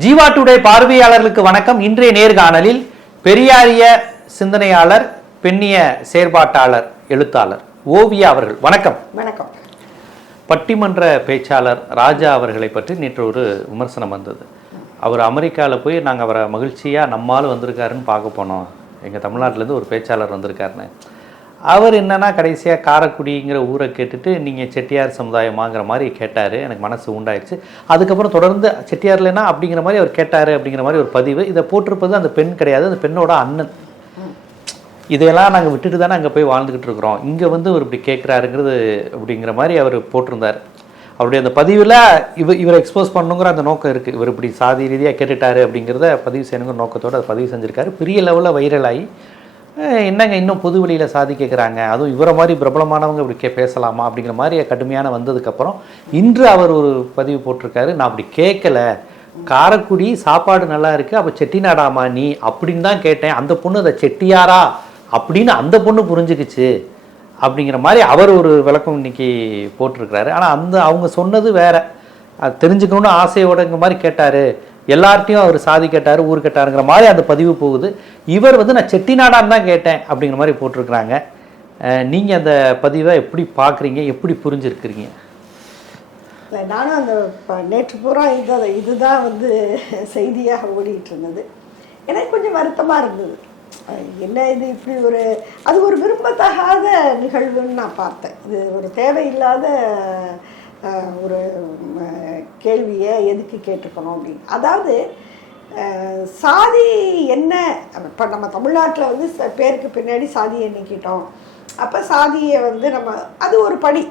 Jeeva today பார்வையாளர்களுக்கு வணக்கம். இன்றைய நேர்காணலில் பெரியாரிய சிந்தனையாளர் பெண்ணிய செயற்பாட்டாளர் எழுத்தாளர் ஓவியா அவர்கள். வணக்கம். வணக்கம். பட்டிமன்ற பேச்சாளர் ராஜா அவர்களை பற்றி நேற்று ஒரு விமர்சனம் வந்தது. அவர் அமெரிக்காவில் போய் நாங்கள் அவரை மகிழ்ச்சியாக நம்மால் வந்திருக்காருன்னு பார்க்க போனோம். எங்கள் தமிழ்நாட்டிலேருந்து ஒரு பேச்சாளர் வந்திருக்காருன்னு. அவர் என்னன்னா கடைசியாக காரைக்குடிங்கிற ஊரை கேட்டுட்டு நீங்கள் செட்டியார் சமுதாயமாங்கிற மாதிரி கேட்டார். எனக்கு மனசு உண்டாயிடுச்சு அதுக்கப்புறம் தொடர்ந்து செட்டியார்லனா அப்படிங்கிற மாதிரி அவர் கேட்டார் அப்படிங்கிற மாதிரி ஒரு பதிவு. இதை போட்டிருப்பது அந்த பெண் கிடையாது. அந்த பெண்ணோட அண்ணன். இதையெல்லாம் நாங்கள் விட்டுட்டு தானே அங்கே போய் வாழ்ந்துக்கிட்டு இருக்கிறோம். இங்கே வந்து அவர் இப்படி கேட்குறாருங்கிறது அப்படிங்கிற மாதிரி அவர் போட்டிருந்தார். அவருடைய அந்த பதிவில் இவர் இவரை எக்ஸ்போஸ் பண்ணுங்கிற அந்த நோக்கம் இருக்குது இவர் இப்படி சாதி ரீதியாக கேட்டுட்டாரு அப்படிங்கிறத பதிவு செய்யணுங்கிற நோக்கத்தோடு அதை பதிவு செஞ்சுருக்காரு. பெரிய லெவலில் வைரலாகி ஆகி என்னங்க இன்னும் பொது வெளியில் சாதி கேட்குறாங்க அதுவும் இவரை மாதிரி பிரபலமானவங்க இப்படி கே பேசலாமா? அப்படிங்கிற மாதிரி கடுமையான வந்ததுக்கப்புறம் இன்று அவர் ஒரு பதிவு போட்டிருக்காரு. நான் அப்படி கேட்கல காரைக்குடி சாப்பாடு நல்லா இருக்குது அப்போ செட்டிநாடாமா நீ? அப்படின்னு தான் கேட்டேன். அந்த பொண்ணு அதை செட்டியாரா? அப்படின்னு அந்த பொண்ணு புரிஞ்சுக்கிச்சு. அப்படிங்கிற மாதிரி அவர் ஒரு விளக்கம் இன்னைக்கு போட்டிருக்கிறாரு. ஆனால் அந்த அவங்க சொன்னது வேற. அது தெரிஞ்சுக்கணும்னு ஆசையோடங்கிற மாதிரி கேட்டார். எல்லார்ட்டையும் அவர் சாதி கேட்டார் ஊர் கேட்டாருங்கிற மாதிரி அந்த பதிவு போகுது. இவர் வந்து நான் செட்டிநாடான்னு தான் கேட்டேன் அப்படிங்கிற மாதிரி போட்டிருக்கிறாங்க. நீங்கள் அந்த பதிவை எப்படி பார்க்குறீங்க? எப்படி புரிஞ்சிருக்கிறீங்க? இல்லை நானும் அந்த ப- நேற்று பூரா இது இதுதான் வந்து செய்தியாக ஓடிட்டு இருந்தது எனக்கு கொஞ்சம் வருத்தமாக இருந்தது. என்ன இது இப்படி ஒரு அது ஒரு விரும்பத்தகாத நிகழ்வுன்னு நான் பார்த்தேன். இது ஒரு தேவையில்லாத ஒரு கேள்வியை எதுக்கு கேட்டிருக்கணும் அப்படின்னு. அதாவது சாதி என்ன இப்போ நம்ம தமிழ்நாட்டில் வந்து ச- பேருக்கு பின்னாடி சாதியை நீக்கிட்டோம். அப்போ சாதியை வந்து நம்ம அது ஒரு படி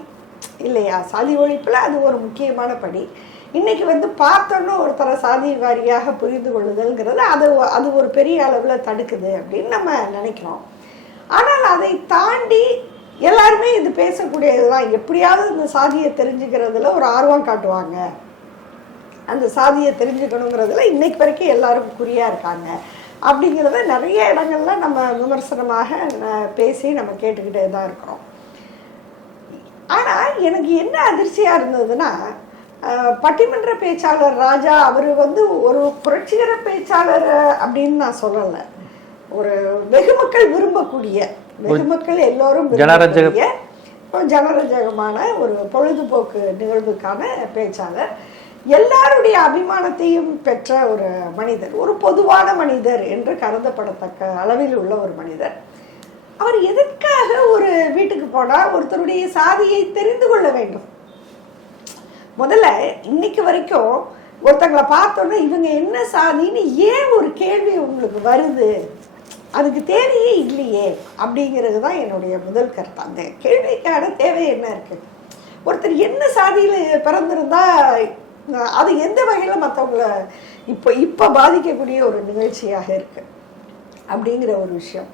இல்லையா? சாதி ஒழிப்பில் அது ஒரு முக்கியமான படி. இன்றைக்கி வந்து பார்த்தோன்னு ஒருத்தரை சாதி வாரியாக புரிந்து கொள்ளுதல்ங்கிறது அது அது ஒரு பெரிய அளவில் தடுக்குது அப்படின்னு நம்ம நினைக்கிறோம். ஆனால் அதை தாண்டி எல்லாருமே இது பேசக்கூடியதுதான். எப்படியாவது இந்த சாதியை தெரிஞ்சுக்கிறதுல ஒரு ஆர்வம் காட்டுவாங்க. அந்த சாதியை தெரிஞ்சுக்கணுங்கிறதுல இன்னைக்கு வரைக்கும் எல்லாரும் குறியா இருக்காங்க. அப்படிங்கிறத நிறைய இடங்கள்ல நம்ம விமர்சனமாக பேசி நம்ம கேட்டுக்கிட்டே தான் இருக்கிறோம். ஆனா எனக்கு என்ன அதிர்ச்சியா இருந்ததுன்னா பட்டிமன்ற பேச்சாளர் ராஜா அவர் வந்து ஒரு புரட்சிகர பேச்சாளர் அப்படின்னு நான் சொல்லலை. ஒரு வெகுமக்கள் விரும்பக்கூடிய வெகுமக்கள் எல்லோரும் ஜனரஞ்சக- ஜனரஞ்சகமான ஒரு பொழுதுபோக்கு நிகழ்வுக்கான பேச்சாளர். எல்லாருடைய அபிமானத்தையும் பெற்ற ஒரு மனிதர் ஒரு பொதுவான மனிதர் என்று கருதப்படத்தக்க அளவில் உள்ள ஒரு மனிதர். அவர் எதற்காக ஒரு வீட்டுக்கு போனால் ஒருத்தருடைய சாதியை தெரிந்து கொள்ள வேண்டும்? முதல்ல இன்னைக்கு வரைக்கும் ஒருத்தங்களை பார்த்தோன்னே இவங்க என்ன சாதின்னு ஏன் ஒரு கேள்வி உங்களுக்கு வருது? அதுக்கு தேவையே இல்லையே அப்படிங்கிறது தான் என்னுடைய முதல் கருத்து. அந்த கேள்விக்கான தேவை என்ன இருக்குது ஒருத்தர் என்ன சாதியில் பிறந்திருந்தா அது எந்த வகையில் மற்றவங்கள இப்போ இப்போ பாதிக்கக்கூடிய ஒரு நிகழ்ச்சியாக இருக்குது அப்படிங்கிற ஒரு விஷயம்.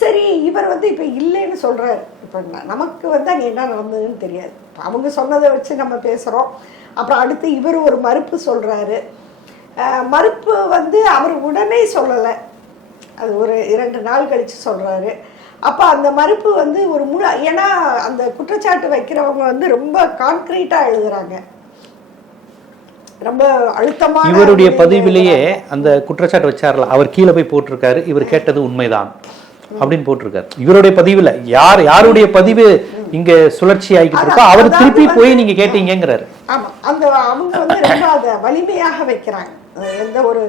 சரி இவர் வந்து இப்போ இல்லைன்னு சொல்கிறார் இப்போ நமக்கு வந்து அங்கே என்ன நடந்ததுன்னு தெரியாது. இப்போ அவங்க சொன்னதை வச்சு நம்ம பேசுகிறோம் அப்புறம் அடுத்து இவர் ஒரு மறுப்பு சொல்கிறாரு மறுப்பு வந்து அவர் உடனே சொல்லலை. அது ஒரு இரண்டு நாள் கழிச்சு சொல்றாரு. அப்போ அந்த மறுப்பு வந்து ஒரு முழு ஏன்னா அந்த குற்றச்சாட்டு வைக்கிறவங்க வந்து ரொம்ப கான்கிரீட்டாக எழுதுறாங்க. ரொம்ப அழுத்தமான இவருடைய பதிவிலேயே அந்த குற்றச்சாட்டு வச்சார்ல அவர் கீழே போய் போட்டிருக்காரு இவர் கேட்டது உண்மைதான் அப்படின்னு போட்டிருக்காரு. இவருடைய பதிவுல யார் யாருடைய பதிவு இங்க சுழற்சி ஆகிக்கிட்டு இருக்கோ அவர் திருப்பி போய் நீங்க கேட்டீங்கிறாரு ஆமா அந்த அவங்க வந்து ரொம்ப அதை வலிமையாக வைக்கிறாங்க. எந்த ஒரு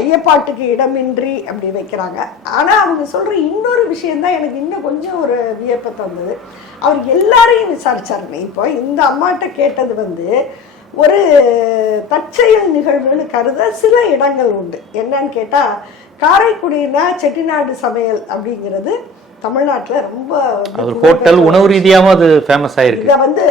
ஐயப்பாட்டுக்கு இடமின்றி அப்படி வைக்கிறாங்க. ஆனால் அவங்க சொல்கிற இன்னொரு விஷயந்தான் எனக்கு இன்னும் கொஞ்சம் ஒரு வியப்பை தந்தது. அவர் எல்லாரையும் விசாரிச்சாருங்க. இப்போ இந்த அம்மாட்ட கேட்டது வந்து ஒரு தற்செயல் நிகழ்வுன்னு கருத சில இடங்கள் உண்டு. என்னன்னு கேட்டால் காரைக்குடினா செட்டிநாடு சமையல் அப்படிங்கிறது தமிழ்நாட்டுல ரொம்ப அது ஹோட்டல் உணவு ரீதியாவும் அது ஃபேமஸ் ஆயிருக்கு. இதை வந்து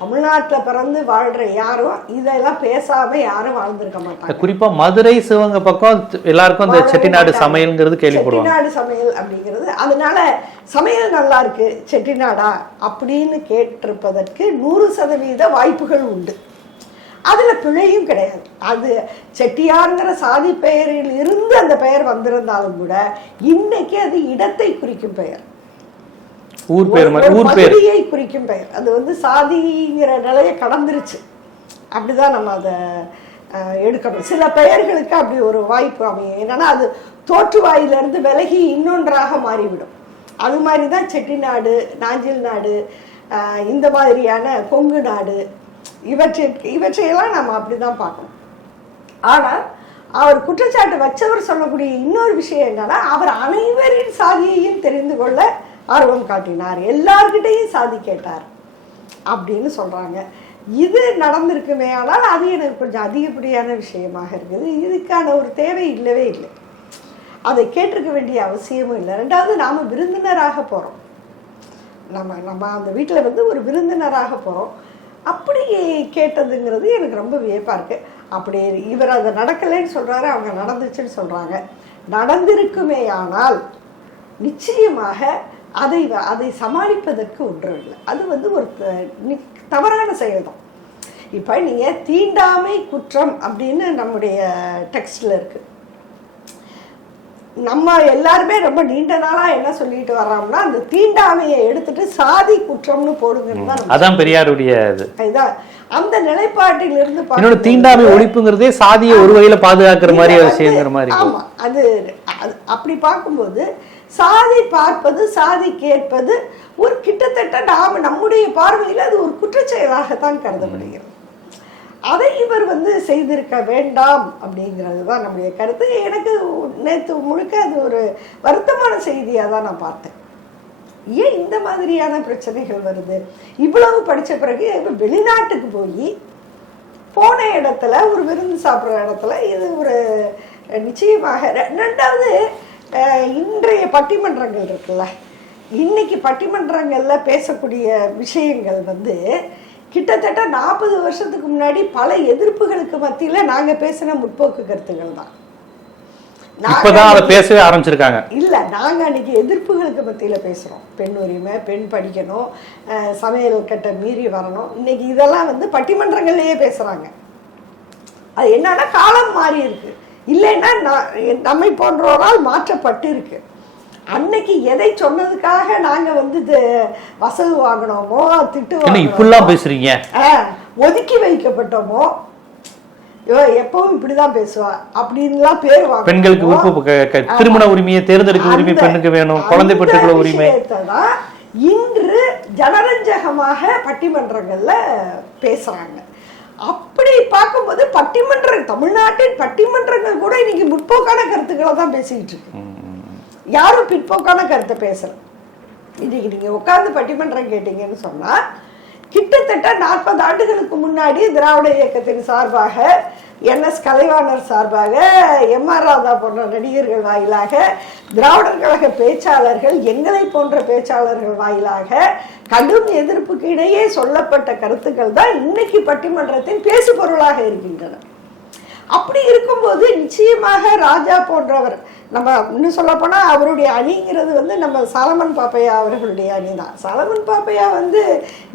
தமிழ்நாட்டுல பிறந்து வாழ்ற யாரும் இதெல்லாம் பேசாம யாரும் வாழ்ந்திருக்க மாட்டாங்க. குறிப்பா மதுரை சிவங்க பக்கம் எல்லாருக்கும் அந்த செட்டிநாடு சமையல்ங்கிறது கேள்விப்படுவாங்க. செட்டிநாடு சமையல் அப்படிங்கிறது அதனால சமையல் நல்லா இருக்கு செட்டிநாடா அப்படின்னு கேட்டிருப்பதற்கு நூறு சதவீத வாய்ப்புகள் உண்டு. அதுல பிழையும் கிடையாது. அது செட்டியாருங்கிற சாதி பெயரில் இருந்து அந்த பெயர் வந்திருந்தாலும் கூட இன்னைக்கு அது இடத்தை குறிக்கும் பெயர். ஊர் ஒரு ஊர் பகுதியை குறிக்கும் பெயர். அது வந்து சாதிங்கிற நிலையை கடந்துருச்சு. அப்படிதான் நம்ம அதை எடுக்கணும். சில பெயர்களுக்கு அப்படி ஒரு வாய்ப்பு அமையும். என்னன்னா அது தோற்று வாயிலிருந்து விலகி இன்னொன்றாக மாறிவிடும். அது மாதிரி தான் செட்டிநாடு நாஞ்சில் நாடு இந்த மாதிரியான கொங்கு நாடு இவற்றிற்கு இவற்றையெல்லாம் நம்ம அப்படிதான் பார்க்கணும். ஆனால் அவர் குற்றச்சாட்டு வச்சவர் சொல்லக்கூடிய இன்னொரு விஷயம் என்னன்னா அவர் அனைவரின் சாதியையும் தெரிந்து கொள்ள ஆர்வம் காட்டினார். எல்லார்கிட்டையும் சாதி கேட்டார் அப்படின்னு சொல்றாங்க. இது நடந்திருக்குமே ஆனால் அது எனக்கு கொஞ்சம் அதிகப்படியான விஷயமாக இருக்குது. இதுக்கான ஒரு தேவை இல்லவே இல்லை. அதை கேட்டிருக்க வேண்டிய அவசியமும் இல்லை. ரெண்டாவது நாம விருந்தினராக போறோம். நம்ம நம்ம அந்த வீட்டில் வந்து ஒரு விருந்தினராக போகிறோம் அப்படி கேட்டதுங்கிறது எனக்கு ரொம்ப வியப்பாக இருக்குது அப்படி இவர் அதை நடக்கலைன்னு சொல்கிறாரு அவங்க நடந்துச்சுன்னு சொல்கிறாங்க நடந்திருக்குமே ஆனால் நிச்சயமாக அதை வ- அதை சமாளிப்பதற்கு ஒன்றும் இல்லை. அது வந்து ஒரு தவறான செயல் தான் இப்போ நீங்கள் தீண்டாமை குற்றம் அப்படின்னு நம்முடைய டெக்ஸ்டில் இருக்குது நம்ம எல்லாருமே ரொம்ப நீண்ட நாளா என்ன சொல்லிட்டு வர்றோம்னா அந்த தீண்டாமையை எடுத்துட்டு சாதி குற்றம்னு போடுங்கிறது தான் அதான் பெரியாருடைய இது அந்த நிலைப்பாட்டில் இருந்து இன்னொன்று தீண்டாமை ஒழிப்புங்கிறதே சாதியை ஒரு வகையில பாதுகாக்கிற மாதிரி விஷயங்கிற மாதிரி. ஆமா அது அது- அப்படி பார்க்கும்போது சாதி பார்ப்பது சாதி கேட்பது ஒரு கிட்டத்தட்ட நாம நம்முடைய பார்வையில் அது ஒரு குற்றச்செயலாகத்தான் கருதப்படுகிறது அதை இவர் வந்து செய்திருக்க வேண்டாம் அப்படிங்கிறது தான் நம்முடைய கருத்து. எனக்கு நேற்று முழுக்க அது ஒரு வருத்தமான செய்தியாக தான் நான் பார்த்தேன். ஏன் இந்த மாதிரியான பிரச்சனைகள் வருது? இவ்வளவு படித்த பிறகு இப்போ வெளிநாட்டுக்கு போய் போன இடத்துல ஒரு விருந்து சாப்பிட்ற இடத்துல இது ஒரு நிச்சயமாக ரெ- ரெண்டாவது இன்றைய பட்டிமன்றங்கள் இருக்குல்ல இன்னைக்கு பட்டிமன்றங்களில் பேசக்கூடிய விஷயங்கள் வந்து கிட்டத்தட்ட நாற்பது வருஷத்துக்கு முன்னாடி பல எதிர்ப்புகளுக்கு மத்தியில நாங்க பேசின முற்போக்கு கருத்துக்கள் தான். இப்பதான் அதை பேசவே ஆரம்பிச்சிருக்காங்க. இல்ல நாங்க அன்னைக்கு எதிர்ப்புகளுக்கு மத்தியில பேசுறோம். பெண் உரிமை பெண் படிக்கணும் சமையல் கட்டை மீறி வரணும். இன்னைக்கு இதெல்லாம் வந்து பட்டிமன்றங்கள்லயே பேசுறாங்க. அது என்னன்னா காலம் மாறி இருக்கு. இல்லைன்னா நம்மை போன்றோரால் மாற்றப்பட்டு இருக்கு. அன்னைக்கு எதை சொன்னதுக்காக நாங்க வந்து வசவு வாங்கினோமோ திட்டு இப்படிலாம் பேசுறீங்க? ஒதுக்கி வைக்கப்பட்டோமோ எப்பவும் இப்படிதான் பேசுவா அப்படின்லாம் பேர் பெண்களுக்கு க- திருமண உரிமையை தேர்ந்தெடுக்க உரிமை பெண்ணுக்கு வேணும் குழந்தை பெற்றுக்கொள்ள உரிமை. இன்று ஜனரஞ்சகமாக பட்டிமன்றங்கள்ல பேசுறாங்க. அப்படி பார்க்கும்போது பட்டிமன்ற தமிழ்நாட்டின் பட்டிமன்றங்கள் கூட இன்னைக்கு முற்போக்கான கருத்துக்களை தான் பேசிக்கிட்டு இருக்கு. யாரும் பிற்போக்கான கருத்தை பேசல. இன்னைக்கு நீங்க உட்கார்ந்து பட்டிமன்றம் கேட்டீங்கன்னு சொன்னா கிட்டத்தட்ட நாற்பது ஆண்டுகளுக்கு முன்னாடி திராவிட இயக்கத்தின் சார்பாக என்எஸ் கலைவாணர் சார்பாக எம் ஆர் ராதா போன்ற நடிகர்கள் வாயிலாக திராவிடர் கழக பேச்சாளர்கள் எங்களை போன்ற பேச்சாளர்கள் வாயிலாக கடும் எதிர்ப்புக்கு இடையே சொல்லப்பட்ட கருத்துக்கள் தான் இன்னைக்கு பட்டிமன்றத்தின் பேசு பொருளாக இருக்கின்றன. அப்படி இருக்கும்போது நிச்சயமாக ராஜா போன்றவர் நம்ம இன்னும் சொல்ல போனா அவருடைய அணிங்கிறது வந்து நம்ம சாலமன் பாப்பையா அவர்களுடைய அணி தான் சாலமன் பாப்பையா வந்து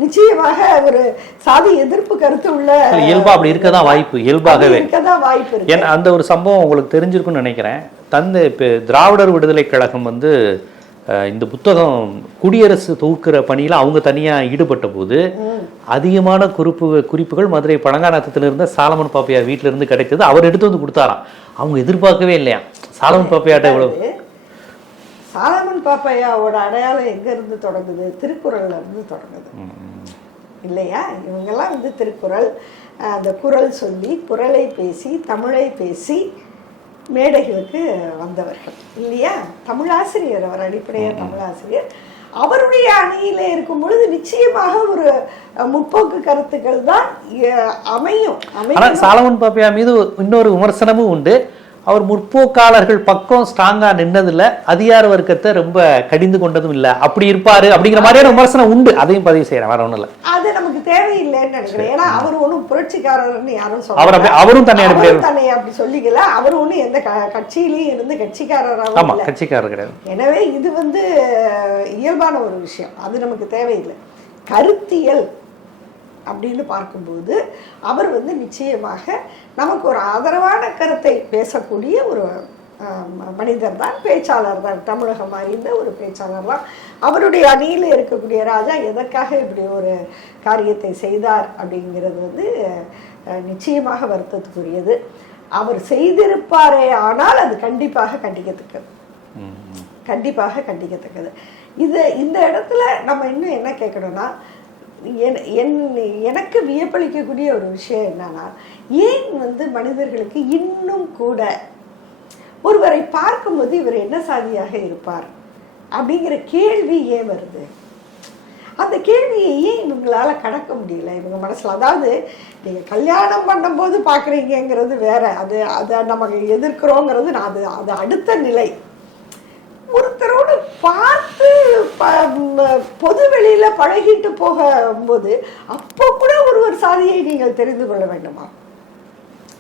நிச்சயமாக ஒரு சாதி எதிர்ப்பு கருத்து உள்ள இயல்பா அப்படி இருக்கதான் வாய்ப்பு இயல்பாகவே. இருக்கதான் வாய்ப்பு இருக்கு. ஏன்னா அந்த ஒரு சம்பவம் உங்களுக்கு தெரிஞ்சிருக்கும்னு நினைக்கிறேன். தந்தை இப்போ திராவிடர் விடுதலை கழகம் வந்து இந்த புத்தகம் குடியரசு தொகுக்கிற பணியில் அவங்க தனியாக ஈடுபட்ட போது அதிகமான குறிப்பு குறிப்புகள் மதுரை பழங்காநத்தத்தில் இருந்த சாலமன் பாப்பையா வீட்டில இருந்து கிடைத்தது அவர் எடுத்து வந்து கொடுத்தாராம். அவங்க எதிர்பார்க்கவே இல்லையா சாலமன் பாப்பையாட்ட இவ்வளவு. சாலமன் பாப்பையாவோட அடையாளம் எங்க இருந்து தொடங்குது? திருக்குறள்ல இருந்து தொடங்குது. இல்லையா? இவங்கெல்லாம் வந்து திருக்குறள் அந்த குறள் சொல்லி குறளை பேசி தமிழை பேசி மேடைகளுக்கு வந்தவர்கள். இல்லையா? தமிழாசிரியர் அவர் அடிப்படையாக தமிழாசிரியர். அவருடைய அணியில இருக்கும் பொழுது நிச்சயமாக ஒரு முற்போக்கு கருத்துக்கள் தான் அமையும். ஆனா அமையும் சாலமன் பாப்பையா மீது இன்னொரு விமர்சனமும் உண்டு. அவர் முற்போக்காளர்கள் பக்கம் ஸ்ட்ராங்கா நின்னதுல அதிகார வர்க்கத்தை ரொம்ப கடிந்து கொண்டதும் இல்ல. அப்படி இருப்பாரு அப்படிங்கிற மாதிரியான விமர்சனம் உண்டு. அதையும் பதிவு செய்யறேன் வேற ஒண்ணும் இல்ல. அது நமக்கு தேவையில்லைன்னு நினைக்கிறேன். ஏன்னா அவர் ஒன்றும் புரட்சிக்காரர்னு யாரும் அவர் அப்படி- அவரும் தன்னை அப்படி- தன்னை அப்படி சொல்லிக்கல. அவர் ஒன்றும் எந்த கட்சியிலையும் இருந்து கட்சிக்காரராகவும் ஆமா இல்லை. கட்சிக்காரர் கிடையாது. எனவே இது வந்து இயல்பான ஒரு விஷயம். அது நமக்கு தேவையில்லை. கருத்தியல் அப்படின்னு பார்க்கும்போது அவர் வந்து நிச்சயமாக நமக்கு ஒரு ஆதரவான கருத்தை பேசக்கூடிய ஒரு மனிதர் தான் பேச்சாளர் தான் தமிழகம் அறிந்த ஒரு பேச்சாளர் தான். அவருடைய அணியில் இருக்கக்கூடிய ராஜா எதற்காக இப்படி ஒரு காரியத்தை செய்தார் அப்படிங்கிறது வந்து நிச்சயமாக வருத்தத்துக்குரியது. அவர் செய்திருப்பாரே ஆனால் அது கண்டிப்பாக கண்டிக்கத்தக்கது. கண்டிப்பாக கண்டிக்கத்தக்கது. இது இந்த இடத்துல நம்ம இன்னும் என்ன கேட்கணும்னா என்- என் எனக்கு வியப்பளிக்கக்கூடிய ஒரு விஷயம் என்னன்னா ஏன் வந்து மனிதர்களுக்கு இன்னும் கூட ஒருவரை பார்க்கும்போது இவர் என்ன சாதியாக இருப்பார் அப்படிங்கிற கேள்வி ஏன் வருது? அந்த கேள்வியை ஏன் இவங்களால கடக்க முடியல? இவங்க மனசில் அதாவது நீங்கள் கல்யாணம் பண்ணும்போது பார்க்குறீங்கிறது வேற. அது அதை நம்ம எதிர்க்கிறோங்கிறது நான் அது அது அடுத்த நிலை. ஒருத்தரோடு பார்த்து ப- பொது வெளியில பழகிட்டு போகும்போது அப்போ கூட ஒரு ஒரு சாதியை நீங்கள் தெரிந்து கொள்ள வேண்டுமா?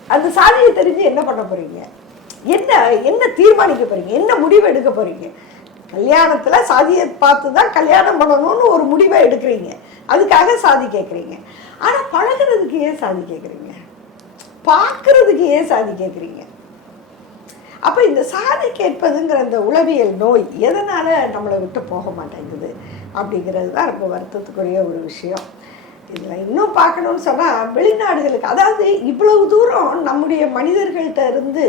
அந்த சாதியை தெரிஞ்சு என்ன பண்ண போறீங்க? என்ன என்ன தீர்மானிக்க போறீங்க? என்ன முடிவு எடுக்க போறீங்க? கல்யாணத்துல சாதியை பார்த்து தான் கல்யாணம் பண்ணணும்னு ஒரு முடிவை எடுக்கிறீங்க. அதுக்காக சாதி கேட்குறீங்க ஆனால் பழகுறதுக்கு ஏன் சாதி கேட்குறீங்க பார்க்கறதுக்கு ஏன் சாதி கேட்குறீங்க அப்போ இந்த சாதி கேட்பதுங்கிற அந்த உளவியல் நோய் எதனால் நம்மளை விட்டு போக மாட்டேங்குது அப்படிங்கிறது தான் ரொம்ப வருத்தத்துக்குரிய ஒரு விஷயம். இதில் இன்னும் பார்க்கணும்னு சொன்னால் வெளிநாடுகளுக்கு அதாவது இவ்வளவு தூரம் நம்முடைய மனிதர்கள்ட்ட இருந்து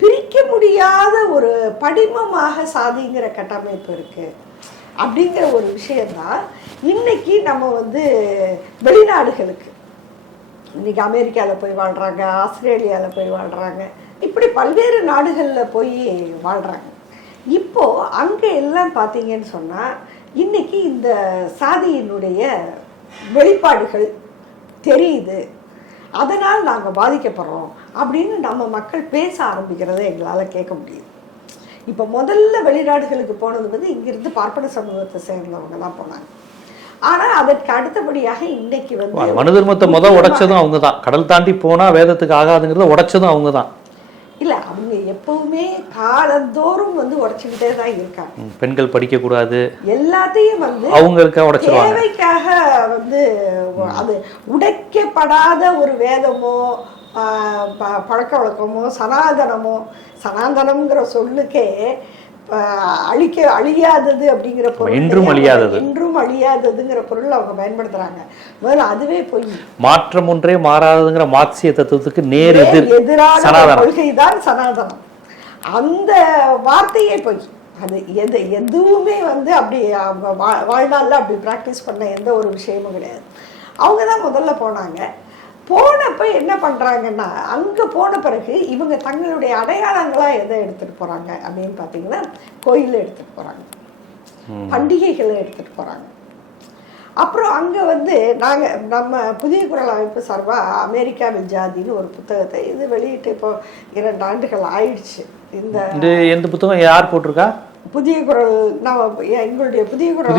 பிரிக்க முடியாத ஒரு படிமமாக சாதிங்கிற கட்டமைப்பு இருக்குது அப்படிங்கிற ஒரு விஷயந்தான் இன்னைக்கு நம்ம வந்து வெளிநாடுகளுக்கு. இன்னைக்கு அமெரிக்காவில் போய் வாழ்கிறாங்க ஆஸ்திரேலியாவில் போய் வாழ்கிறாங்க இப்படி பல்வேறு நாடுகளில் போய் வாழ்கிறாங்க இப்போது அங்கே எல்லாம் பார்த்தீங்கன்னு சொன்னால் இன்னைக்கு இந்த சாதியினுடைய வெளிப்பாடுகள் தெரியுது. அதனால் நாங்கள் பாதிக்கப்படுறோம் அப்படின்னு நம்ம மக்கள் பேச ஆரம்பிக்கிறத எங்களால் கேட்க முடியுது. இப்போ முதல்ல வெளிநாடுகளுக்கு போனது வந்து இங்கிருந்து பார்ப்பன சமூகத்தை சேர்ந்தவங்க தான் போனாங்க. ஆனால் அதற்கு அடுத்தபடியாக இன்னைக்கு வந்து மனு தர்மத்தை முத உடைச்சதும் அவங்க தான் கடல் தாண்டி போனா வேதத்துக்கு ஆகாதுங்கிறத உடைச்சதும் அவங்க தான் இல்ல அவங்க எப்பவுமே காலந்தோறும் வந்து உடைச்சுக்கிட்டே தான் இருக்காங்க. பெண்கள் படிக்கக்கூடாது. எல்லாத்தையும் வந்து அவங்களுக்கு உடைச்சிருவாங்க? தேவைக்காக வந்து அது உடைக்கப்படாத ஒரு வேதமோ பழக்க வழக்கமோ சனாதனமோ சனாதனம்ங்கிற சொல்லுக்கே அழிக்க அழியாதது அப்படிங்கிற பொருள் என்றும் அழியாதது. என்றும் அழியாததுங்கிற பொருள் அவங்க பயன்படுத்துறாங்க. முதல்ல அதுவே போய். மாற்றம் ஒன்றே மாறாததுங்கிற மார்க்சிய தத்துவத்துக்கு நேர் எதிர் எதிரான சனாதனம். கொள்கைதான் சனாதனம். அந்த வார்த்தையே போய். அது எது எதுவுமே வந்து அப்படி வாழ்நாள்ல அப்படி ப்ராக்டிஸ் பண்ண எந்த ஒரு விஷயமும் கிடையாது. அவங்க தான் முதல்ல போனாங்க. போனப்ப என்ன பண்றாங்கன்னா அங்க போன பிறகு இவங்க தங்களுடைய அடையாளங்களா எதை எடுத்துட்டு போறாங்க அப்படின்னு பாத்தீங்கன்னா கோயில எடுத்துட்டு போறாங்க. ம். பண்டிகைகளை எடுத்துட்டு போறாங்க. அப்புறம் அங்க வந்து நாங்க நம்ம புதிய குரல் அமைப்பு சார்பா அமெரிக்காவில் ஜாதின்னு ஒரு புத்தகத்தை இது வெளியிட்டு இப்போ இரண்டு ஆண்டுகள் ஆயிடுச்சு. இந்த எந்த புத்தகம்? யார் போட்டிருக்கா? புதிய குரல் நம்ம எங்களுடைய புதிய குரல்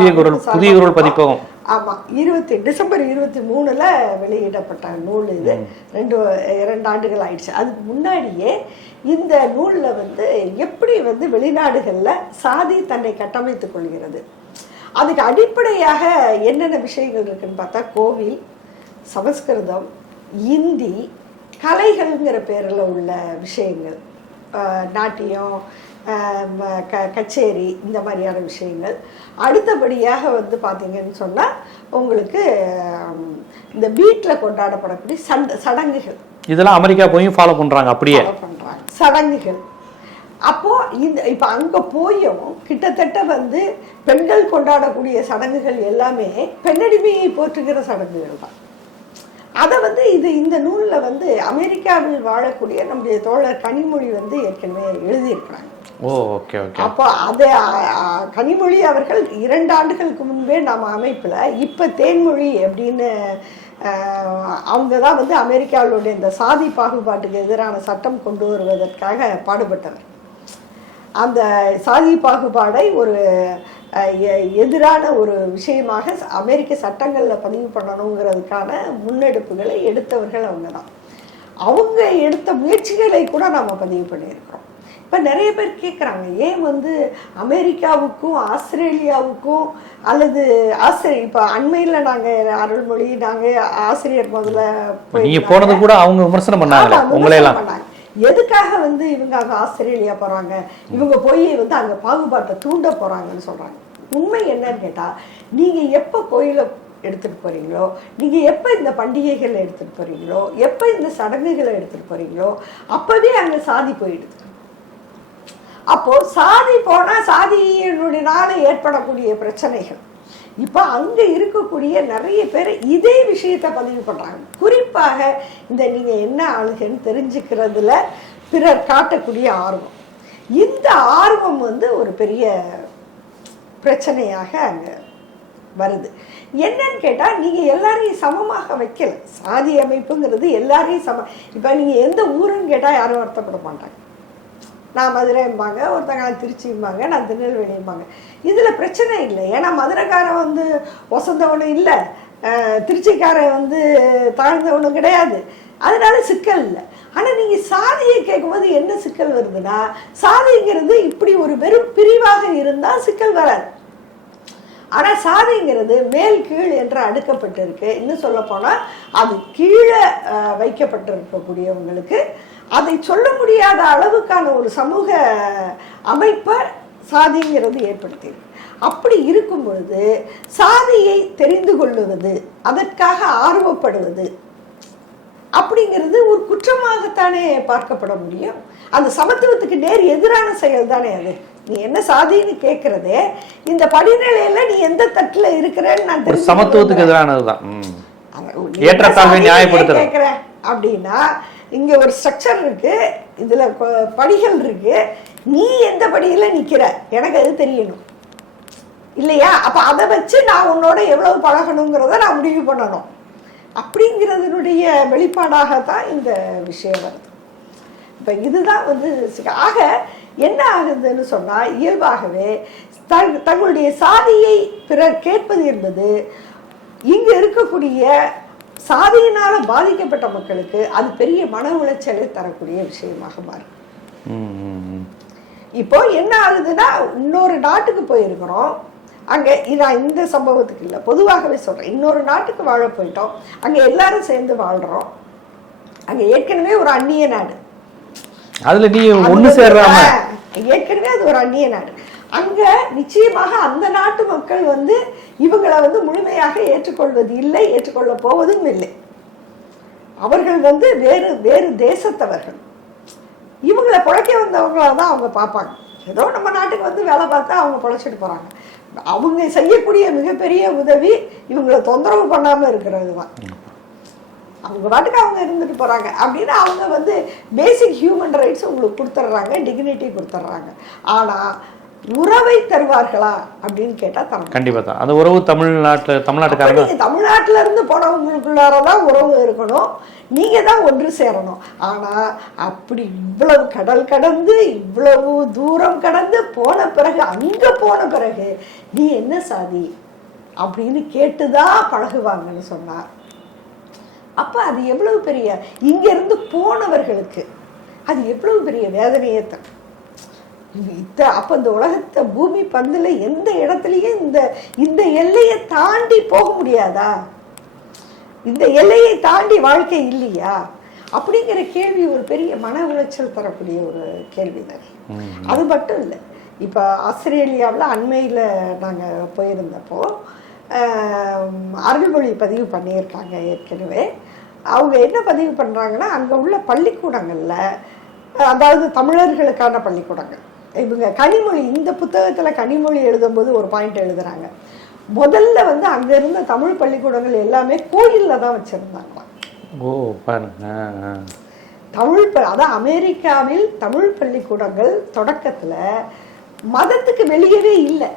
புதிய குரல் பதிப்பகம். ஆமா இருபத்தி டிசம்பர் இருபத்தி மூணுல வெளியிடப்பட்ட நூல் இது. ரெண்டு இரண்டு ஆண்டுகள் ஆயிடுச்சு. அதுக்கு முன்னாடியே இந்த நூல்ல வந்து எப்படி வந்து வெளிநாடுகள்ல சாதி தன்னை கட்டமைத்துக் கொள்கிறது. அதுக்கு அடிப்படையாக என்னென்ன விஷயங்கள் இருக்குன்னு பார்த்தா கோவில் சமஸ்கிருதம் இந்தி கலைகள்ங்கிற பேரில் உள்ள விஷயங்கள். நாட்டியம் க கச்சேரி இந்த மாதிரியான விஷயங்கள். அடுத்தபடியாக வந்து பார்த்தீங்கன்னு சொன்னால் உங்களுக்கு இந்த வீட்டில் கொண்டாடப்படக்கூடிய சண்ட சடங்குகள். இதெல்லாம் அமெரிக்கா போய் ஃபாலோ பண்றாங்க அப்படியே. ஃபாலோ பண்றாங்க. சடங்குகள். அப்போ இந்த இப்போ அங்க போயும் கிட்டத்தட்ட வந்து பெண்கள் கொண்டாடக்கூடிய சடங்குகள் எல்லாமே பெண்ணடிமையை போற்றுகிற சடங்குகள் தான். அதை வந்து இது இந்த நூல்ல வந்து அமெரிக்காவில் வாழக்கூடிய நம்முடைய தோழர் கனிமொழி வந்து ஏற்கனவே எழுதியிருக்கிறாங்க. ஓ ஓகே ஓகே அப்போ அது கனிமொழி அவர்கள் இரண்டு ஆண்டுகளுக்கு முன்பே நம்ம அமைப்பில் இப்போ தேன்மொழி அப்படின்னு அவங்க தான் வந்து அமெரிக்காவுடைய இந்த சாதி பாகுபாட்டுக்கு எதிரான சட்டம் கொண்டு வருவதற்காக பாடுபட்டவர். அந்த சாதி பாகுபாடை ஒரு எ- எதிரான ஒரு விஷயமாக அமெரிக்க சட்டங்களில் பதிவு பண்ணணுங்கிறதுக்கான முன்னெடுப்புகளை எடுத்தவர்கள் அவங்க தான் அவங்க எடுத்த முயற்சிகளை கூட நாம் பதிவு பண்ணியிருக்கிறோம். இப்போ நிறைய பேர் கேட்குறாங்க ஏன் வந்து அமெரிக்காவுக்கும் ஆஸ்திரேலியாவுக்கும் அல்லது ஆசிரியர் இப்போ அண்மையில் நாங்கள் அருள்மொழி நாங்கள் ஆசிரியர் முதல்ல நீங்க போயிருந்தாங்க. போனது கூட அவங்க விமர்சனம் பண்ணாங்க. எதுக்காக வந்து இவங்க அங்க ஆஸ்திரேலியா போறாங்க இவங்க போய் வந்து அங்க பாகுபாட்டை தூண்ட போறாங்கன்னு சொல்றாங்க உண்மை என்னன்னு கேட்டா நீங்க எப்போ கோயிலை எடுத்துட்டு போறீங்களோ நீங்க எப்போ இந்த பண்டிகைகளை எடுத்துட்டு போறீங்களோ எப்போ இந்த சடங்குகளை எடுத்துட்டு போறீங்களோ அப்பவே அங்க சாதி போயிடுது அப்போ சாதி போனால் சாதியினுடையனால ஏற்படக்கூடிய பிரச்சனைகள். இப்போ அங்கே இருக்கக்கூடிய நிறைய பேர் இதே விஷயத்தை பதிவு பண்ணுறாங்க குறிப்பாக இந்த நீங்கள் என்ன ஆளுகன்னு தெரிஞ்சுக்கிறதுல பிறர் காட்டக்கூடிய ஆர்வம். இந்த ஆர்வம் வந்து ஒரு பெரிய பிரச்சனையாக அங்கே வருது. என்னன்னு கேட்டால் நீங்கள் எல்லாரையும் சமமாக வைக்கல. சாதி அமைப்புங்கிறது எல்லாரையும் சம இப்போ நீங்கள் எந்த ஊருன்னு கேட்டால் யாரும் வருத்தப்பட மாட்டாங்க. நான் மதுரைம்பாங்க ஒருத்தங்க நான் திருச்சிம்பாங்க நான் திருநெல்வேலிம்பாங்க. இதில் பிரச்சனை இல்லை. ஏன்னா மதுரைக்காரன் வந்து ஒசந்தவனும் இல்லை. திருச்சிக்காரன் வந்து தாழ்ந்தவனும் கிடையாது. அதனால சிக்கல் இல்லை. ஆனால் நீங்கள் சாதியை கேட்கும்போது என்ன சிக்கல் வருதுன்னா சாதிங்கிறது இப்படி ஒரு வெறும் பிரிவாக இருந்தால் சிக்கல் வராது. ஆனால் சாதிங்கிறது மேல் கீழ் என்று அடுக்கப்பட்டிருக்கு. இன்னும் சொல்ல போனால் அது கீழே வைக்கப்பட்டிருக்கக்கூடியவங்களுக்கு அதை சொல்ல முடியாத அளவுக்கான ஒரு சமூக அமைப்பை சாதிங்கிறது ஏற்படுத்தியிருக்கு அப்படி இருக்கும் பொழுது சாதியை தெரிந்து கொள்ளுவது அதற்காக ஆர்வப்படுவது அப்படிங்கிறது ஒரு குற்றமாகத்தானே பார்க்கப்பட முடியும். அந்த சமத்துவத்துக்கு நேர் எதிரான செயல் தானே அது. நீ என்ன சாதின்னு கேட்கறதே இந்த படிநிலையில நீ எந்த தட்டுல இருக்கிறேன்னு நான் சமத்துவத்துக்கு எதிரானதுதான். ஏற்றத்தாழ்வை அப்படின்னா இங்க ஒரு ஸ்ட்ரக்சர் இருக்கு. இதுல படிகள் இருக்கு. நீ எந்த படியில நிக்கிற? எனக்கு அது தெரியணும். இல்லையா? அப்ப அதை வச்சு நான் உன்னோட எவ்வளவு பழகணுங்கிறத நான் முடிவு பண்ணணும். அப்படிங்கிறதுனுடைய வெளிப்பாடாக தான் இந்த விஷயம் வருது. இப்போ இதுதான் வந்து ஆக என்ன ஆகுதுன்னு சொன்னால் இயல்பாகவே தங் தங்களுடைய சாதியை பிறர் கேட்பது என்பது இங்கு இருக்கக்கூடிய சாதியினால பாதிக்கப்பட்ட மக்களுக்கு அது பெரிய மன உளைச்சலை தரக்கூடிய விஷயமாக மாறும். இப்போ என்ன ஆகுதுன்னா இன்னொரு நாட்டுக்கு போயிருக்கிறோம். அங்கே நான் இந்த சம்பவத்துக்கு இல்லை பொதுவாகவே சொல்றேன். இன்னொரு நாட்டுக்கு வாழ போயிட்டோம். அங்கே எல்லாரும் சேர்ந்து வாழ்றோம். அங்கே ஏற்கனவே ஒரு அந்நிய நாடு. அதுல நீ வந்து, சேர்றாம. ஏற்கனவே அது ஒரு அந்நிய நாடு. அங்க நிச்சயமாக அந்த நாட்டு மக்கள் வந்து இவங்களை வந்து முழுமையாக ஏற்றுக்கொள்வது இல்லை ஏற்றுக்கொள்ள போவதும் இல்லை. அவர்கள் வந்து வேறு வேறு தேசத்தவர்கள். இவங்களை பிழைக்க வந்தவங்களா தான் அவங்க பார்ப்பாங்க. ஏதோ நம்ம நாட்டுக்கு வந்து வேலை பார்த்தா அவங்க பிழைச்சிட்டு போறாங்க. அவங்க செய்யக்கூடிய மிகப்பெரிய உதவி இவங்களை தொந்தரவு பண்ணாம இருக்கிறது தான். அவங்க பாட்டுக்கு அவங்க இருந்துட்டு போறாங்க. அப்படின்னு அவங்க வந்து பேசிக் ஹியூமன் ரைட்ஸ் உங்களுக்கு கொடுத்துட்றாங்க டிக்னிட்டி கொடுத்துட்றாங்க ஆனால் உறவை தருவார்களா அப்படின்னு கேட்டா தர கண்டிப்பா தான் அந்த உறவு தமிழ்நாட்டுல தமிழ்நாட்டுக்காரங்க தமிழ்நாட்டுல இருந்து போனவங்களுக்குள்ளாரதான் உறவு இருக்கணும். நீங்க தான் ஒன்று சேரணும். ஆனா அப்படி இவ்வளவு கடல் கடந்து இவ்வளவு தூரம் கடந்து போன பிறகு அங்க போன பிறகு நீ என்ன சாதி? அப்படின்னு கேட்டுதான் பழகுவாங்கன்னு சொன்னா அப்ப அது எவ்வளவு பெரிய இங்க இருந்து போனவர்களுக்கு அது எவ்வளவு பெரிய வேதனையை தரும். இத்த அப்ப இந்த உலகத்தை பூமி பந்துல எந்த இடத்துலயும் இந்த இந்த எல்லையை தாண்டி போக முடியாதா? இந்த எல்லையை தாண்டி வாழ்க்கை இல்லையா? அப்படிங்கிற கேள்வி ஒரு பெரிய மன உளைச்சல் தரக்கூடிய ஒரு கேள்வி தானே. அது மட்டும் இல்லை. இப்போ ஆஸ்திரேலியாவில் அண்மையில் நாங்கள் போயிருந்தப்போ அருள்மொழி பதிவு பண்ணியிருக்காங்க ஏற்கனவே. அவங்க என்ன பதிவு பண்ணுறாங்கன்னா அங்கே உள்ள பள்ளிக்கூடங்களில் அதாவது தமிழர்களுக்கான பள்ளிக்கூடங்கள். இவங்க கனிமொழி இந்த புத்தகத்தில் கனிமொழி எழுதும்போது ஒரு பாயிண்ட் எழுதுறாங்க. முதல்ல வந்து அங்கே இருந்த தமிழ் பள்ளிக்கூடங்கள் எல்லாமே கோயிலில் தான் வச்சுருந்தாங்களாம் ஓ. தமிழ் அதான் அமெரிக்காவில் தமிழ் பள்ளிக்கூடங்கள் தொடக்கத்துல மதத்துக்கு வெளியவே இல்லை.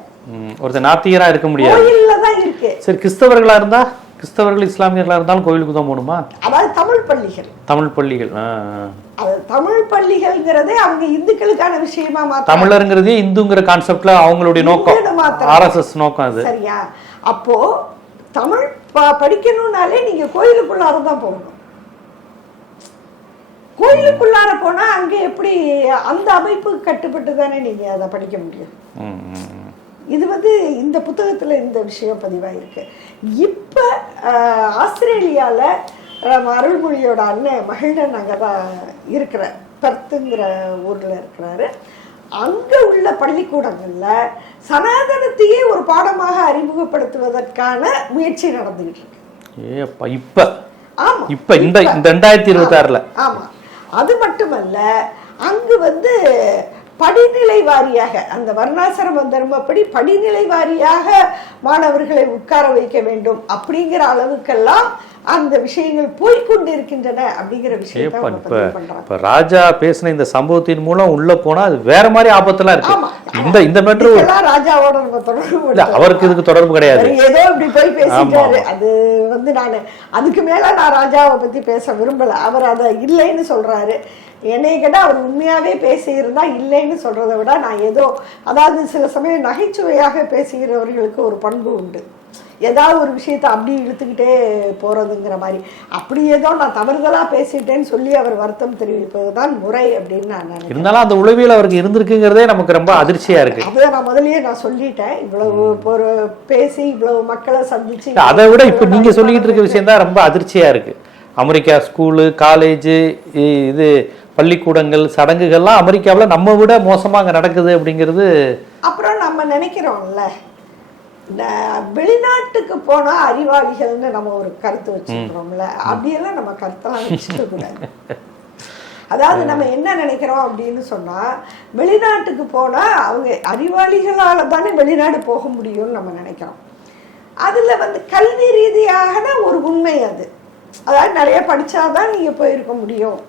ஒருத்தர் நாத்திகரா இருக்க முடியாது. கோயில்ல தான் இருக்கு. சரி கிறிஸ்தவர்களா இருந்தா? கிறிஸ்தவர்கள் இஸ்லாமியர்களா இருந்தாலும் கோயிலுக்கு தான் போகணுமா? அதாவது தமிழ் பள்ளிகள். தமிழ் பள்ளிகள். அது தமிழ் பள்ளிகள்ங்கிறதே அவங்க இந்துக்களுக்கான விஷயமா மாத்த தமிழருங்கிறதே இந்துங்கிற கான்செப்ட்ல அவங்களுடைய நோக்கம். மாத்திரம். ஆர்எஸ்எஸ் நோக்கம் அது. சரியா? அப்போ தமிழ் படிக்கணும்னாலே நீங்க கோயிலுக்குள்ளார தான் போகணும். கோயிலுக்குள்ளார போனா அங்க எப்படி அந்த அமைப்புக்கு கட்டுப்பட்டு தானே நீங்க அதை படிக்க முடியும். இது வந்து இந்த புத்தகத்துல இந்த விஷயம் பதிவாயிருக்கு. இப்போ ஆஸ்திரேலியால அஹ், அருள்மொழியோட அண்ணன் மகிழ்டன் அங்கே தான் இருக்கிற பர்த்துங்கிற ஊர்ல இருக்கிறாரு. அங்க உள்ள பள்ளிக்கூடங்கள்ல சனாதனத்தையே ஒரு பாடமாக அறிமுகப்படுத்துவதற்கான முயற்சி நடந்துகிட்டு இருக்கு. ஏப்பா இப்ப? ஆமா. இப்ப இந்த இந்த ரெண்டாயிரத்தி இருபத்தி ஆறுல ஆமா. அது மட்டுமல்ல அங்கு வந்து படிநிலை வாரியாக அந்த வர்ணாசிரம தர்மப்படி படிநிலை வாரியாக மாணவர்களை உட்கார வைக்க வேண்டும் அப்படிங்கிற அளவுக்கெல்லாம் அந்த விஷயங்கள் போய்க்கொண்டிருக்கின்றன அப்படிங்கிற விஷயத்தை இப்ப ராஜா பேசின இந்த சம்பவத்தின் மூலம் உள்ள போனா அது வேற மாதிரி ஆபத்தெல்லாம் இருக்கு. இந்த இந்த மேட்ரு ராஜாவோட நம்ம தொடர்பு இல்ல. அவருக்கு இதுக்கு தொடர்பு கிடையாது. ஏதோ இப்படி போய் பேசிட்டாரு. அது வந்து நான் அதுக்கு மேல நான் ராஜாவை பத்தி பேச விரும்பல. அவர் அதை இல்லைன்னு சொல்றாரு. என்னை கேட்டால் அவர் உண்மையாவே பேசியிருந்தா இல்லைன்னு சொல்றதை விட நான் ஏதோ அதாவது சில சமயம் நகைச்சுவையாக பேசுகிறவர்களுக்கு ஒரு பண்பு உண்டு. ஏதாவது ஒரு விஷயத்தை அப்படி இழுத்துக்கிட்டே போறதுங்கிற மாதிரி. அப்படி ஏதோ நான் தவறுதலா பேசிட்டேன்னு சொல்லி அவர் வருத்தம் தெரிவிப்பது தான் முறை அப்படின்னு நான் நினைக்கிறேன். இருந்தாலும் அந்த உளவியல் அவருக்கு இருந்திருக்குங்கிறதே நமக்கு ரொம்ப அதிர்ச்சியா இருக்கு. அதை நான் முதல்லயே நான் சொல்லிட்டேன். இவ்வளவு ஒரு பேசி இவ்வளவு மக்களை சந்திச்சு அதை விட இப்ப நீங்க சொல்லிட்டு இருக்க விஷயம் தான் ரொம்ப அதிர்ச்சியா இருக்கு. அமெரிக்கா ஸ்கூலு காலேஜ் இது பள்ளிக்கூடங்கள் சடங்குகள்லாம் அமெரிக்காவுல நம்ம விட மோசமா அங்க நடக்குது அப்படிங்கிறது அப்புறம் நம்ம நினைக்கிறோம்ல. வெளிநாட்டுக்கு போனா அறிவாளிகள்னு நம்ம ஒரு கருத்து வச்சுக்கிறோம்ல அப்படியெல்லாம் நம்ம கருத்தெல்லாம் வச்சுக்க கூடாது அதாவது நம்ம என்ன நினைக்கிறோம் அப்படின்னு சொன்னா வெளிநாட்டுக்கு போனா அவங்க அறிவாளிகளால தானே வெளிநாடு போக முடியும்னு நம்ம நினைக்கிறோம். அதுல வந்து கல்வி ரீதியான ஒரு உண்மை அது. அதாவது நிறைய படிச்சாதான் நீங்க போயிருக்க முடியும்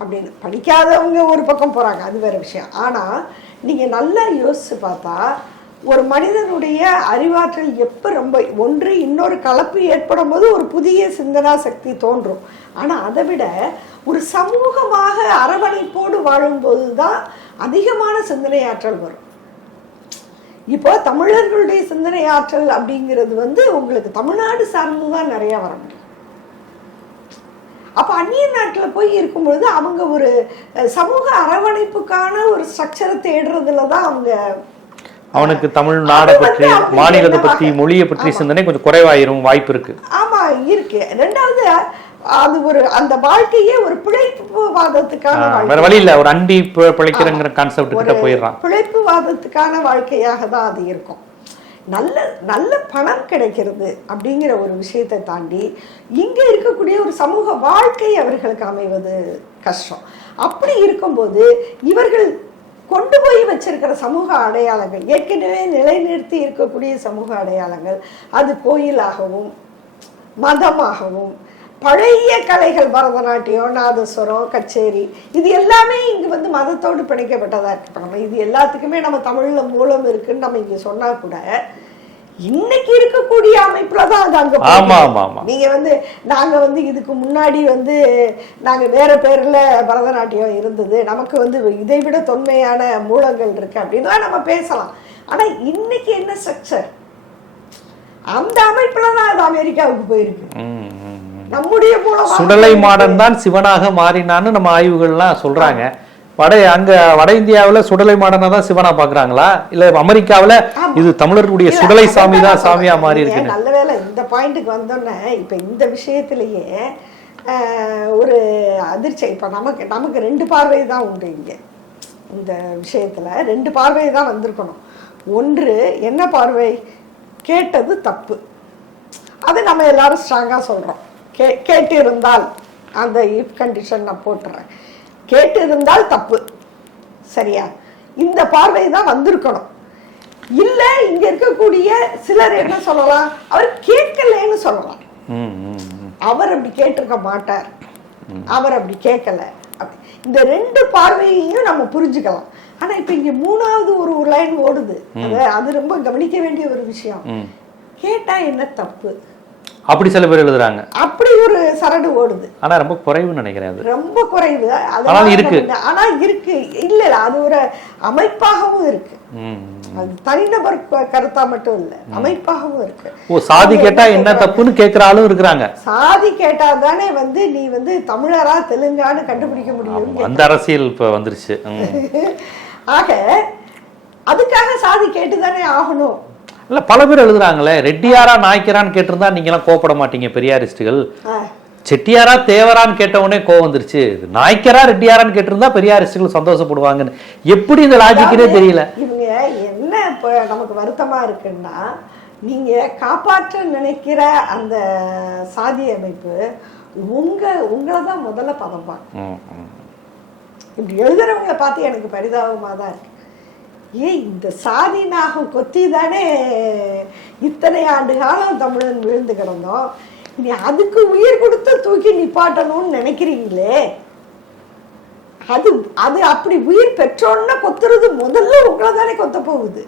அப்படின்னு. படிக்காதவங்க ஒரு பக்கம் போறாங்க அது வேற விஷயம். ஆனா நீங்க நல்லா யோசிச்சு பார்த்தா ஒரு மனிதனுடைய அறிவாற்றல் எப்போ ரொம்ப ஒன்று இன்னொரு கலப்பு ஏற்படும் போது ஒரு புதிய சிந்தனா சக்தி தோன்றும். ஆனா அதை விட ஒரு சமூகமாக அரவணைப்போடு வாழும்போது தான் அதிகமான சிந்தனை ஆற்றல் வரும். இப்போ தமிழர்களுடைய சிந்தனை ஆற்றல் அப்படிங்கிறது வந்து உங்களுக்கு தமிழ்நாடு சார்ந்து தான் நிறைய வர முடியும். அப்போ அந்நிய நாட்டில் போய் இருக்கும் பொழுது அவங்க ஒரு அஹ், சமூக அரவணைப்புக்கான ஒரு ஸ்ட்ரக்சரை தேடுறதுல தான் அவங்க அவனுக்கு தமிழ்நாடை அது வந்து பற்றி மாநிலத்தை பற்றி மொழியை பற்றி சிந்தனை கொஞ்சம் குறைவாயிரும் வாய்ப்பு இருக்கு. ஆமா இருக்கு. ரெண்டாவது அது ஒரு அந்த வாழ்க்கையே ஒரு பிழைப்புவாதத்துக்கான வேற வழி இல்ல. ஒரு அண்டி பிழைக்கிறங்கிற கான்செப்ட் கிட்ட போயிடுறான். பிழைப்புவாதத்துக்கான வாழ்க்கையாக தான் அது இருக்கும். நல்ல நல்ல பணம் கிடைக்கிறது அப்படிங்கிற ஒரு விஷயத்தை தாண்டி இங்க இருக்கக்கூடிய ஒரு சமூக வாழ்க்கை அவர்களுக்கு அமைவது கஷ்டம். அப்படி இருக்கும்போது இவர்கள் கொண்டு போய் வச்சிருக்கிற சமூக அடையாளங்கள் ஏற்கனவே நிலைநிறுத்தி இருக்கக்கூடிய சமூக அடையாளங்கள் அது கோயிலாகவும் மதமாகவும் பழைய கலைகள் பரதநாட்டியம் நாதஸ்வரம் கச்சேரி இது எல்லாமே இங்கே வந்து மதத்தோடு பிணைக்கப்பட்டதாக இருக்கு நம்ம இது எல்லாத்துக்குமே நம்ம தமிழில் மூலம் இருக்குன்னு நம்ம இங்கே சொன்னால் கூட இன்னைக்கு இருக்கக்கூடிய அமைப்புல தான் அது அங்க. ஆமா, ஆமா, ஆமா. நீங்க வந்து நாங்க வந்து இதுக்கு முன்னாடி வந்து நாங்க வேற பேர்ல பரதநாட்டியம் இருந்தது நமக்கு வந்து இதை விட தொன்மையான மூலங்கள் இருக்கு அப்படின்லாம் நம்ம பேசலாம் ஆனா இன்னைக்கு என்ன ஸ்ட்ரக்சர் அந்த அமைப்புல தான் அது அமெரிக்காவுக்கு போயிருக்கு. நம்முடைய சுடலை மாடன் தான் சிவனாக மாறினான்னு நம்ம ஆய்வுகள்லாம் சொல்றாங்க வட அங்க வட இந்தியாவுல சுடலை மாடனை தான் சிவனா பாக்குறாங்களா? இல்ல அமெரிக்காவுல இது தமிழர்களுடைய சுடலை சாமி தான் சாமியா. மாறி இருக்குன்னு. நல்ல வேளை இந்த பாயிண்ட்டுக்கு வந்தோன்னே இப்ப இந்த விஷயத்திலேயே ஒரு அதிர்ச்சி. இப்ப நமக்கு நமக்கு ரெண்டு பார்வை தான் உண்டு இங்க. இந்த விஷயத்துல ரெண்டு பார்வை தான் வந்திருக்கணும். ஒன்று என்ன பார்வை? கேட்டது தப்பு. அது நம்ம எல்லாரும் ஸ்ட்ராங்கா சொல்றோம். கே கேட்டு இருந்தால் அந்த இஃப் கண்டிஷன் நான் போட்டுறேன். கேட்டு இருந்தால் தப்பு. சரியா? இந்த பார்வை தான் வந்திருக்கணும். இல்ல இங்க இருக்கக்கூடிய சிலர் என்ன சொல்லலாம்? அவர் கேட்கலன்னு சொல்லலாம். அவர் அப்படி கேட்டிருக்க மாட்டார். அவர் அப்படி கேட்கல. இந்த ரெண்டு பார்வையையும் நம்ம புரிஞ்சுக்கலாம். ஆனா இப்ப இங்க மூணாவது ஒரு லைன் ஓடுது. அது ரொம்ப கவனிக்க வேண்டிய ஒரு விஷயம். கேட்டா என்ன தப்பு? அப்படி சில பேர் எழுதுறாங்க. அப்படி ஒரு சரடு ஓடுது. ஆனா ரொம்ப குறைவுன்னு நினைக்கிறேன் அது. ரொம்ப குறைவு. ஆனால் இருக்கு. ஆனா இருக்கு. இல்ல இல்ல. அது ஒரு அமைப்பாகவும் இருக்கு. அது தனிநபர் கருத்தா மட்டும் இல்ல. அமைப்பாகவும் இருக்கு. ஓ சாதி கேட்டா என்ன தப்புன்னு கேட்கிற ஆளும் இருக்கிறாங்க. சாதி கேட்டா தானே வந்து நீ வந்து தமிழரா தெலுங்கான்னு கண்டுபிடிக்க முடியும் அந்த அரசியல் இப்ப வந்துருச்சு. ஆக அதுக்காக சாதி கேட்டு தானே ஆகணும். இல்ல பல பேர் எழுதுறாங்களே ரெட்டியாரா நாய்க்கரான்னு கேட்டிருந்தா நீங்க எல்லாம் கோப்பட மாட்டீங்க பெரியாரிஸ்டுகள். செட்டியாரா தேவரான்னு கேட்ட உடனே கோவம் வந்துருச்சு. நாய்க்கரா ரெட்டியாரான்னு கேட்டிருந்தா பெரியாரிஸ்டுகள் சந்தோஷப்படுவாங்கன்னு. எப்படி இந்த லாஜிக்கனே தெரியல. இவங்க என்ன இப்போ நமக்கு வருத்தமா இருக்குன்னா நீங்க காப்பாற்ற நினைக்கிற அந்த சாதி அமைப்பு உங்க உங்களை தான் முதல்ல பதம் பார்க்கும். இப்படி எழுதுறவங்கள பார்த்து எனக்கு பரிதாபமாக தான் இருக்கு. ஏன் இந்த சாதி நாகம் கொத்தி தானே இத்தனை ஆண்டு காலம் தமிழன் விழுந்து கிடந்தோம். இனி அதுக்கு உயிர் கொடுத்து தூக்கி நிப்பாட்டணும்னு நினைக்கிறீங்களே? அது அது அப்படி உயிர் பெற்றோன்னா கொத்துறது முதல்ல உங்களை தானே கொத்த போகுது.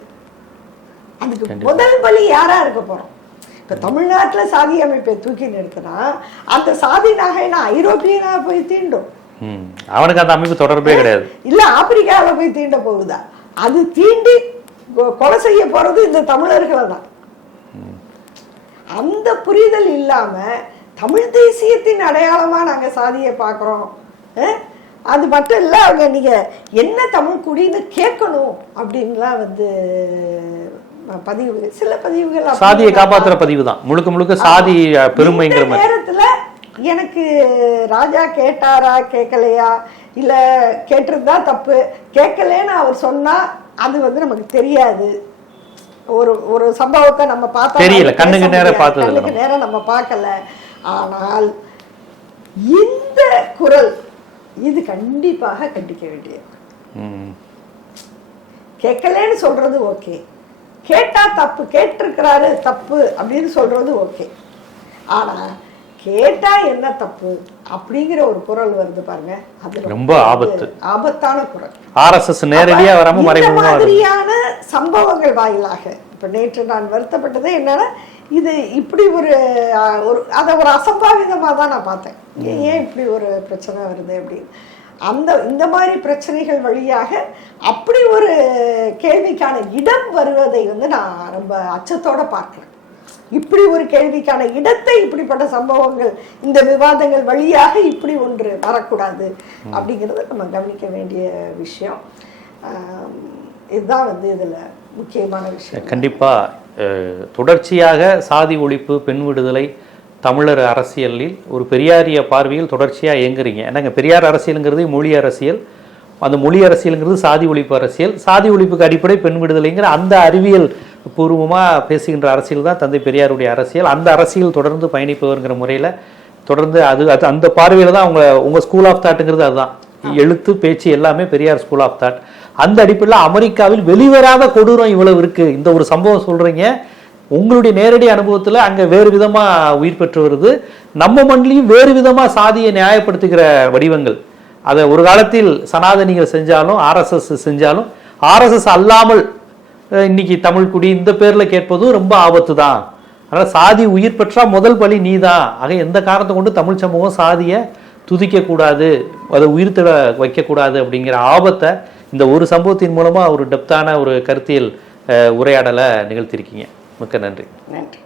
அதுக்கு முதல் பலி யாரா இருக்க போறோம்? இப்ப தமிழ்நாட்டுல சாதி அமைப்பை தூக்கி நிறுத்தினா அந்த சாதி நகை நான் ஐரோப்பியனா போய் தீண்டும். அவனுக்கு அந்த அமைப்பு தொடர்பே கிடையாது. இல்ல ஆப்பிரிக்காவில் போய் தீண்ட போகுதா? அது தீண்டி கொலை செய்ய போறது இந்த தமிழர்களை தான். அந்த புரிதல் இல்லாம தமிழ் தேசியத்தின் அடையாளமா நாங்க சாதியை பார்க்குறோம் அது மட்டும் இல்ல அவங்க நீங்க என்ன தமிழ் குடின்னு கேட்கணும் அப்படின்லாம் வந்து பதிவு சில பதிவுகள் சாதியை காப்பாத்துற பதிவு தான். முழுக்க முழுக்க சாதி பெருமைங்கிற நேரத்துல எனக்கு ராஜா கேட்டாரா கேட்கலையா இல்ல கேட்டிருந்தா தப்பு. கேட்கலன்னு அவர் சொன்னா அது வந்து நமக்கு தெரியாது. ஒரு ஒரு சம்பவத்தை நம்ம பார்த்தா தெரியல, நம்ம. கண்ணுக்கு கண்ணுக்கு பார்க்கல. ஆனால் இந்த குரல் இது கண்டிப்பாக கண்டிக்க வேண்டியது. கேட்கலன்னு சொல்றது ஓகே. கேட்டா தப்பு கேட்டிருக்கிறாரு தப்பு அப்படின்னு சொல்றது ஓகே. ஆனா கேட்டா என்ன தப்பு அப்படிங்கிற ஒரு குரல் வருது பாருங்க. அது ரொம்ப ஆபத்து. ஆபத்தான குரல். ஆர்எஸ்எஸ் நேரடியா வராம மறைமுகமா மாதிரியான சம்பவங்கள் வாயிலாக இப்ப நேற்று நான் வருத்தப்பட்டது என்னன்னா இது இப்படி ஒரு ஒரு அதை ஒரு அசம்பாவிதமா தான் நான் பார்த்தேன். ஏன் ஏன் இப்படி ஒரு பிரச்சனை வருது அப்படின்னு. அந்த இந்த மாதிரி பிரச்சனைகள் வழியாக அப்படி ஒரு கேள்விக்கான இடம் வருவதை வந்து நான் ரொம்ப அச்சத்தோட பார்க்கிறேன். இப்படி ஒரு கேள்விக்கான இடத்தை இப்படிப்பட்ட சம்பவங்கள் இந்த விவாதங்கள் வழியாக இப்படி ஒன்று வரக்கூடாது அப்படிங்கிறத நம்ம கவனிக்க வேண்டிய விஷயம். இதுதான் வந்து இதுல முக்கியமான விஷயம். கண்டிப்பா அஹ், தொடர்ச்சியாக சாதி ஒழிப்பு பெண் விடுதலை தமிழர் அரசியலில் ஒரு பெரியாரிய பார்வையில் தொடர்ச்சியா இயங்குறீங்க. என்னங்க பெரியார் அரசியலுங்கிறது மொழி அரசியல் அந்த மொழி அரசியலுங்கிறது சாதி ஒழிப்பு அரசியல். சாதி ஒழிப்புக்கு அடிப்படை பெண் விடுதலைங்கிற அந்த அறிவியல் பூர்வமா பேசுகின்ற அரசியல் தான் தந்தை பெரியாருடைய அரசியல். அந்த அரசியல் தொடர்ந்து பயணிப்பவர்ங்கிற முறையில தொடர்ந்து அது அது அந்த பார்வையில தான் உங்க உங்க ஸ்கூல் ஆஃப் தாட்டுங்கிறது அதுதான். எழுத்து பேச்சு எல்லாமே பெரியார் ஸ்கூல் ஆஃப் தாட் அந்த அடிப்படையில் அமெரிக்காவில் வெளிவராத கொடூரம் இவ்வளவு இருக்கு. இந்த ஒரு சம்பவம் சொல்றீங்க. உங்களுடைய நேரடி அனுபவத்துல அங்க வேறு விதமா உயிர் பெற்று வருது. நம்ம மண்ணிலையும் வேறு விதமா சாதியை நியாயப்படுத்துகிற வடிவங்கள். அதை ஒரு காலத்தில் சனாதனிகள் செஞ்சாலும் ஆர்எஸ்எஸ் செஞ்சாலும் ஆர்எஸ்எஸ் அல்லாமல் இன்னைக்கு தமிழ் குடி இந்த பேரில் கேட்பதும் ரொம்ப ஆபத்து தான் அதனால் சாதி உயிர் பெற்றால் முதல் பலி நீ தான் ஆக எந்த காரணத்தை கொண்டு தமிழ் சமூகம் சாதியை துதிக்கக்கூடாது அதை அதை உயிர்த்திட வைக்கக்கூடாது அப்படிங்கிற ஆபத்தை இந்த ஒரு சம்பவத்தின் மூலமாக ஒரு டெப்தான ஒரு கருத்தியல் உரையாடலை நிகழ்த்தியிருக்கீங்க. மிக்க நன்றி. நன்றி.